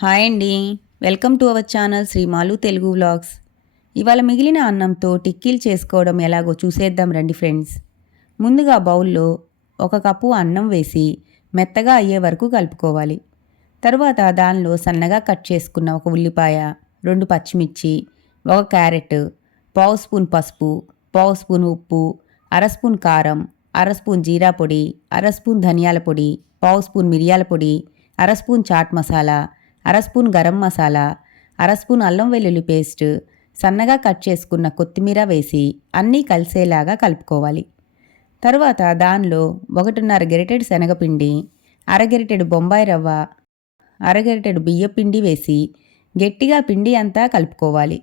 Hi అండి. Welcome to our channel Srimalu Telugu vlogs. ఇవాళ మిగిలిన అన్నంతో టిక్కీలు చేసుకోవడం ఎలాగో చూసేద్దాం రండి ఫ్రెండ్స్. ముందుగా బౌల్లో ఒక కప్పు అన్నం వేసి మెత్తగా అయ్యే వరకు కలుపుకోవాలి. తర్వాత దానిలో సన్నగా కట్ చేసుకున్న ఒక ఉల్లిపాయ రెండు పచ్చిమిర్చి ఒక క్యారెట్ పావు స్పూన్ పసుపు పావు స్పూన్ ఉప్పు అర స్పూన్ కారం అర స్పూన్ జీరా పొడి అర స్పూన్ ధనియాల పొడి పావు స్పూన్ మిరియాల పొడి అర స్పూన్ చాట్ మసాలా అర స్పూన్ గరం మసాలా అర స్పూన్ అల్లం వెల్లుల్లి పేస్ట్ సన్నగా కట్ చేసుకున్న కొత్తిమీర వేసి అన్నీ కలిసేలాగా కలుపుకోవాలి. తర్వాత దానిలో ఒకటిన్నర గెరిటెడ్ శనగపిండి అరగెరిటెడు బొంబాయి రవ్వ అరగెరిటెడు బియ్యపిండి వేసి గట్టిగా పిండి అంతా కలుపుకోవాలి.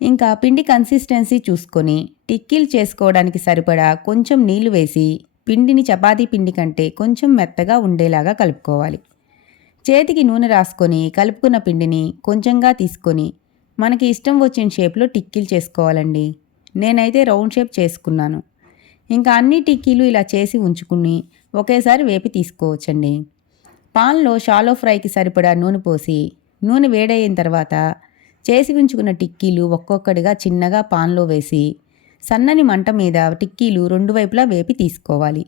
ఇంకా పిండి కన్సిస్టెన్సీ చూసుకొని టిక్కీలు చేసుకోవడానికి సరిపడా కొంచెం నీళ్ళు వేసి పిండిని చపాతీ పిండి కంటే కొంచెం మెత్తగా ఉండేలాగా కలుపుకోవాలి. చేతికి నూనె రాసుకొని కలుపుకున్న పిండిని కొంచెంగా తీసుకొని మనకి ఇష్టం వచ్చిన షేప్లో టిక్కీలు చేసుకోవాలండి. నేనైతే రౌండ్ షేప్ చేసుకున్నాను. ఇంకా అన్ని టిక్కీలు ఇలా చేసి ఉంచుకుని ఒకేసారి వేపి తీసుకోవచ్చండి. పాన్లో షాలో ఫ్రైకి సరిపడా నూనె పోసి నూనె వేడయిన తర్వాత చేసి ఉంచుకున్న టిక్కీలు ఒక్కొక్కటిగా చిన్నగా పాన్లో వేసి సన్నని మంట మీద టిక్కీలు రెండు వైపులా వేపి తీసుకోవాలి.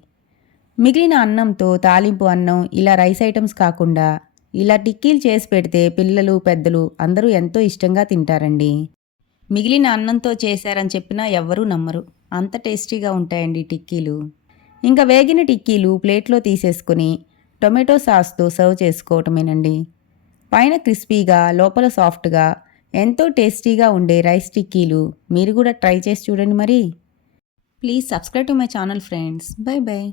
మిగిలిన అన్నంతో తాలింపు అన్నం ఇలా రైస్ ఐటమ్స్ కాకుండా ఇలా టిక్కీలు చేసి పెడితే పిల్లలు పెద్దలు అందరూ ఎంతో ఇష్టంగా తింటారండి. మిగిలిన అన్నంతో చేశారని చెప్పినా ఎవ్వరూ నమ్మరు. అంత టేస్టీగా ఉంటాయండి టిక్కీలు. ఇంకా వేగిన టిక్కీలు ప్లేట్లో తీసేసుకుని టొమాటో సాస్తో సర్వ్ చేసుకోవటమేనండి. పైన క్రిస్పీగా లోపల సాఫ్ట్గా ఎంతో టేస్టీగా ఉండే రైస్ టిక్కీలు మీరు కూడా ట్రై చేసి చూడండి మరి. Please subscribe to my channel friends. Bye bye.